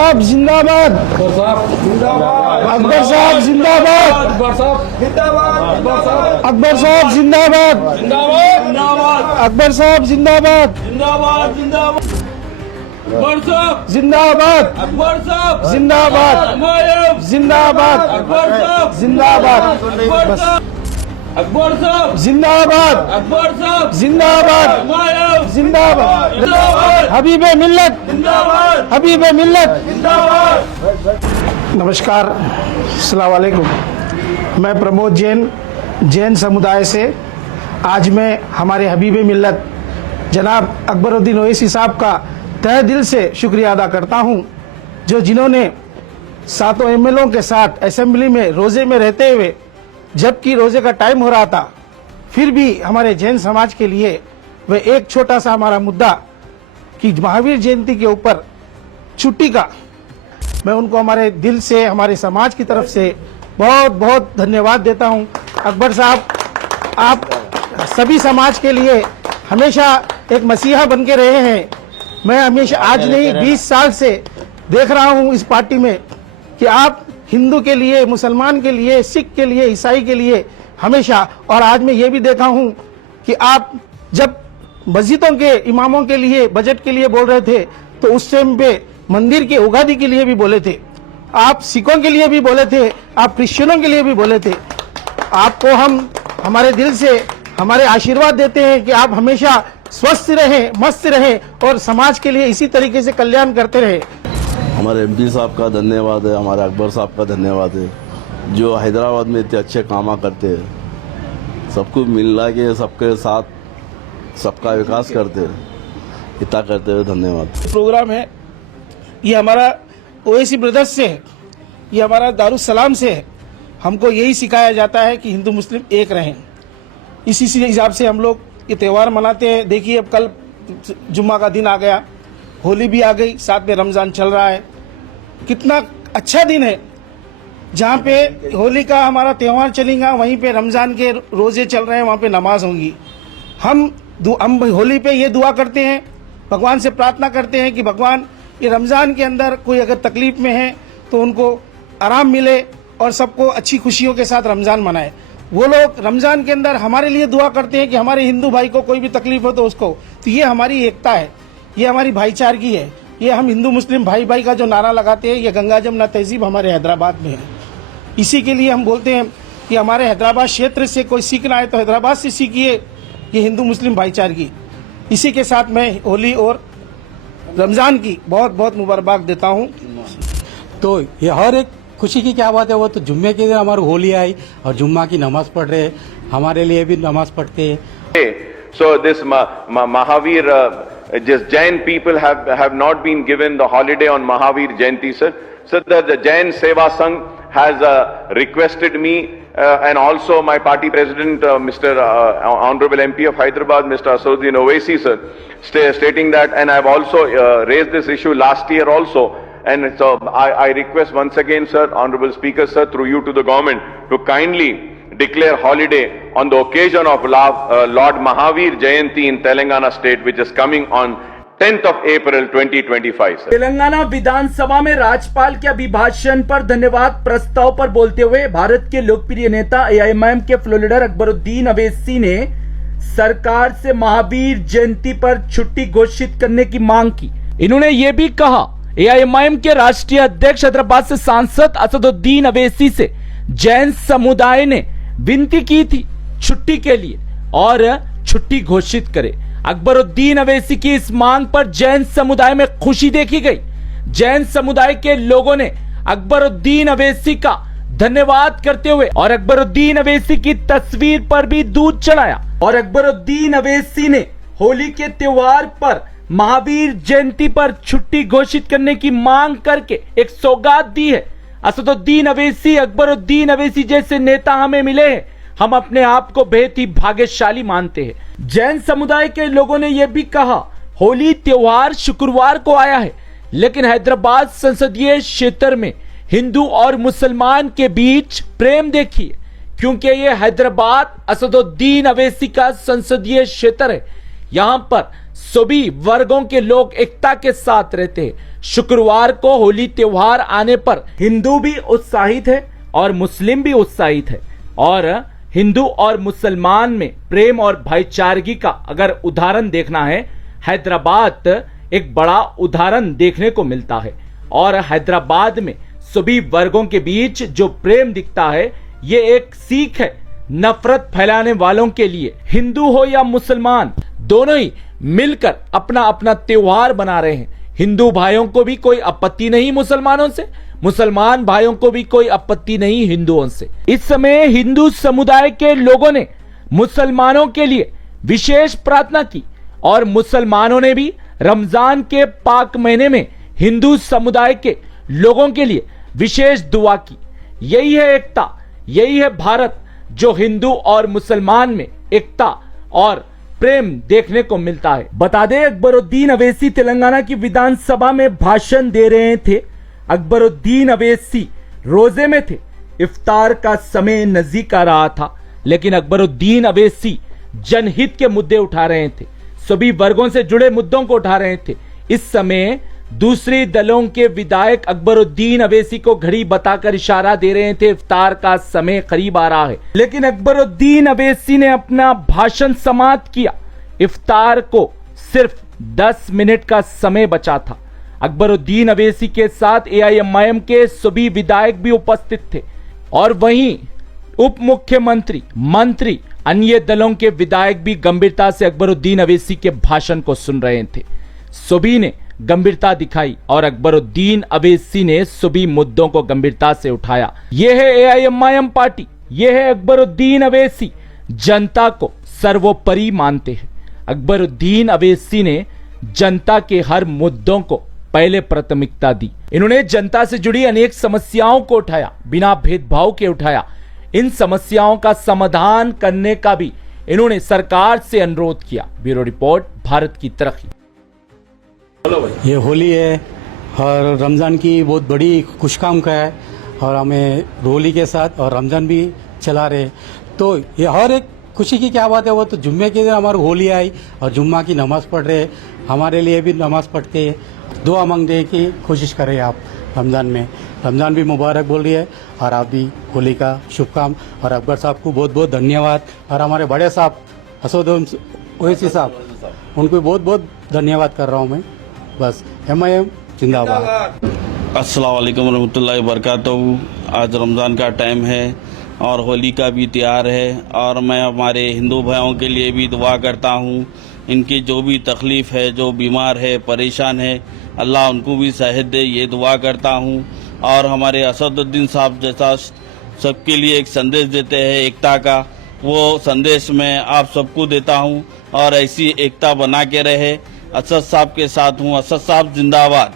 साहब जिंदाबाद। अकबर साहब जिंदाबाद। अकबर साहब जिंदाबाद। अकबर साहब जिंदाबाद। जिंदाबाद। जिंदाबाद। जिंदाबाद। जिंदाबाद। अकबर साहब जिंदाबाद। अकबर साहब जिंदाबाद। हुमायूं जिंदाबाद। जिंदाबाद हबीबे मिल्लत। जिंदाबाद हबीबे मिल्लत। जिंदाबाद। नमस्कार, अस्सलाम वालेकुम। मैं प्रमोद जैन, जैन समुदाय से आज मैं हमारे हबीब मिल्लत जनाब अकबरुद्दीन ओवैसी साहब का तहे दिल से शुक्रिया अदा करता हूं, जो जिन्होंने सातों एमएलओ के साथ असेंबली में रोजे में रहते हुए, जबकि रोजे का टाइम हो रहा था, फिर भी हमारे जैन समाज के लिए वे एक छोटा सा हमारा मुद्दा कि महावीर जयंती के ऊपर छुट्टी का, मैं उनको हमारे दिल से, हमारे समाज की तरफ से बहुत बहुत धन्यवाद देता हूं। अकबर साहब, आप सभी समाज के लिए हमेशा एक मसीहा बन के रहे हैं। मैं हमेशा आज नहीं 20 साल से देख रहा हूं इस पार्टी में कि आप हिंदू के लिए, मुसलमान के लिए, सिख के लिए, ईसाई के लिए हमेशा, और आज मैं ये भी देखा हूं कि आप जब मस्जिदों के इमामों के लिए बजट के लिए बोल रहे थे तो उस टाइम पे मंदिर के उगादी के लिए भी बोले थे, आप सिखों के लिए भी बोले थे, आप क्रिश्चियनों के लिए भी बोले थे। आपको हम हमारे दिल से हमारे आशीर्वाद देते हैं कि आप हमेशा स्वस्थ रहें, मस्त रहें और समाज के लिए इसी तरीके से कल्याण करते रहें। हमारे एमपी साहब का धन्यवाद है, हमारे अकबर साहब का धन्यवाद है, जो हैदराबाद में इतने अच्छे काम करते हैं, सबको मिला के सबके साथ सबका विकास करते हैं, इतना करते हुए धन्यवाद। प्रोग्राम है ये हमारा ओवैसी ब्रदर्स से है, ये हमारा दारुसलाम से है। हमको यही सिखाया जाता है कि हिंदू मुस्लिम एक रहें। इसी हिसाब से हम लोग ये त्यौहार मनाते हैं। देखिए, अब कल जुम्मा का दिन आ गया, होली भी आ गई, साथ में रमज़ान चल रहा है। कितना अच्छा दिन है जहाँ पे होली का हमारा त्यौहार चलेगा, वहीं पे रमज़ान के रोज़े चल रहे हैं, वहाँ पे नमाज होंगी। हम होली पे ये दुआ करते हैं, भगवान से प्रार्थना करते हैं कि भगवान ये रमज़ान के अंदर कोई अगर तकलीफ़ में है तो उनको आराम मिले और सबको अच्छी खुशियों के साथ रमज़ान मनाए। वो लोग रमज़ान के अंदर हमारे लिए दुआ करते हैं कि हमारे हिंदू भाई को कोई भी तकलीफ हो तो उसको, तो ये हमारी एकता है, ये हमारी भाईचारगी है। ये हम हिंदू मुस्लिम भाई भाई का जो नारा लगाते हैं, ये गंगा जमुना तहजीब हमारे हैदराबाद में है। इसी के लिए हम बोलते हैं कि हमारे हैदराबाद क्षेत्र से कोई सीखना है तो हैदराबाद से सीखिए ये हिंदू मुस्लिम भाईचारगी। इसी के साथ मैं होली और रमज़ान की बहुत बहुत मुबारकबाद देता हूँ। तो ये हर एक खुशी की क्या बात है, वो तो जुम्मे के दिन हमारी होली आई और जुम्मा की नमाज पढ़ रहे, हमारे लिए भी नमाज पढ़ते हैं। So this Mahavir, just Jain people have not been given the holiday on Mahavir Jayanti, sir. So the Jain Seva Sangh has requested me and also my party president, Mr. Honorable MP of Hyderabad, Mr. Assaduddin Owaisi, sir, stating that, and I've also raised this issue last year also. And so I request once again, sir, Honorable Speaker, sir, through you to the government, to kindly declare holiday on the occasion of Lord Mahavir Jayanti in Telangana state, which is coming on 10th of April 2025, sir. Telangana विधानसभा में राज्यपाल के अभिभाषण पर धन्यवाद प्रस्ताव पर बोलते हुए भारत के लोकप्रिय नेता एआईएमआईएम के फ्लोर लीडर अकबरुद्दीन ओवैसी ने सरकार से महावीर जयंती पर छुट्टी घोषित करने की मांग की। इन्होंने ये भी कहा, एआईएमआईएम के राष्ट्रीय अध्यक्ष हैदराबाद से सांसद असदुद्दीन ओवैसी से जैन समुदाय ने विनती की थी छुट्टी के लिए और छुट्टी घोषित करे। अकबरुद्दीन ओवैसी की इस मांग पर जैन समुदाय में खुशी देखी गई। जैन समुदाय के लोगों ने अकबरुद्दीन ओवैसी का धन्यवाद करते हुए और अकबरुद्दीन ओवैसी की तस्वीर पर भी दूध चढ़ाया। और अकबरुद्दीन ओवैसी ने होली के त्योहार पर महावीर जयंती पर छुट्टी घोषित करने की मांग करके एक सौगात दी है। असदुद्दीन ओवैसी, अकबरुद्दीन ओवैसी जैसे नेता हमें मिले हैं, हम अपने आप को बेहद ही भाग्यशाली मानते हैं। जैन समुदाय के लोगों ने यह भी कहा, होली त्योहार शुक्रवार को आया है, लेकिन हैदराबाद संसदीय क्षेत्र में हिंदू और मुसलमान के बीच प्रेम देखिए, क्योंकि यह हैदराबाद असदुद्दीन ओवैसी का संसदीय क्षेत्र है। यहाँ पर सभी वर्गों के लोग एकता के साथ रहते हैं। शुक्रवार को होली त्योहार आने पर हिंदू भी उत्साहित है और मुस्लिम भी उत्साहित है। और हिंदू और मुसलमान में प्रेम और भाईचारगी का अगर उदाहरण देखना है, हैदराबाद एक बड़ा उदाहरण देखने को मिलता है। और हैदराबाद में सभी वर्गों के बीच जो प्रेम दिखता है, ये एक सीख है नफरत फैलाने वालों के लिए। हिंदू हो या मुसलमान, दोनों ही मिलकर अपना अपना त्योहार बना रहे हैं। हिंदू भाइयों को भी कोई आपत्ति नहीं मुसलमानों से, मुसलमान भाइयों को भी कोई आपत्ति नहीं हिंदुओं से। इस समय हिंदू समुदाय के लोगों ने मुसलमानों के लिए विशेष प्रार्थना की और मुसलमानों ने भी रमजान के पाक महीने में हिंदू समुदाय के लोगों के लिए विशेष दुआ की। यही है एकता, यही है भारत, जो हिंदू और मुसलमान में एकता और प्रेम देखने को मिलता है। बता दें, अकबरुद्दीन अवैसी तेलंगाना की विधानसभा में भाषण दे रहे थे। अकबरुद्दीन अवैसी रोजे में थे, इफ्तार का समय नजदीक आ रहा था, लेकिन अकबरुद्दीन अवैसी जनहित के मुद्दे उठा रहे थे, सभी वर्गों से जुड़े मुद्दों को उठा रहे थे। इस समय दूसरी दलों के विधायक अकबरुद्दीन अवैसी को घड़ी बताकर इशारा दे रहे थे, इफ्तार का समय करीब आ रहा है। लेकिन अकबरुद्दीन अवैसी ने अपना भाषण समाप्त किया। इफ्तार को सिर्फ 10 मिनट का समय बचा था। अकबरुद्दीन अवैसी के साथ एआईएमआईएम के सभी विधायक भी उपस्थित थे और वहीं उप मुख्यमंत्री, मंत्री, अन्य दलों के विधायक भी गंभीरता से अकबरुद्दीन अवैसी के भाषण को सुन रहे थे। सभी ने गंभीरता दिखाई और अकबरुद्दीन अवैसी ने सभी मुद्दों को गंभीरता से उठाया। यह है एआईएमआईएम पार्टी, यह है अकबरुद्दीन अवैसी, जनता को सर्वोपरि मानते हैं। अकबरुद्दीन अवैसी ने जनता के हर मुद्दों को पहले प्राथमिकता दी। इन्होंने जनता से जुड़ी अनेक समस्याओं को उठाया, बिना भेदभाव के उठाया। इन समस्याओं का समाधान करने का भी इन्होंने सरकार से अनुरोध किया। ब्यूरो रिपोर्ट, भारत की तरक्की। ये होली है और रमज़ान की बहुत बड़ी खुशकाम का है और हमें होली के साथ और रमज़ान भी चला रहे, तो ये हर एक खुशी की क्या बात है। वो तो जुम्मे के दिन हमारी होली आई और जुम्मा की नमाज़ पढ़ रहे, हमारे लिए भी नमाज़ पढ़ते हैं, दुआ मांगने की कोशिश करें आप रमज़ान में। रमज़ान भी मुबारक बोल रही है और आप भी होली का शुभकाम। और अकबर साहब को बहुत बहुत धन्यवाद और हमारे बड़े साहब असदुद्दीन ओवैसी साहब, उनको बहुत बहुत धन्यवाद कर रहा हूँ मैं। बस एमआईएम जिंदाबाद। अस्सलाम वालेकुम रहमतुल्लाहि वबरकातुहू। आज रमज़ान का टाइम है और होली का भी त्योहार है और मैं हमारे हिंदू भाइयों के लिए भी दुआ करता हूँ। इनकी जो भी तकलीफ़ है, जो बीमार है, परेशान है, अल्लाह उनको भी सेहत दे, ये दुआ करता हूँ। और हमारे असदुद्दीन साहब जैसा सबके लिए एक संदेश देते हैं एकता का, वो संदेश मैं आप सबको देता हूँ और ऐसी एकता बना के रहे। असद साहब के साथ हूँ। असद साहब जिंदाबाद।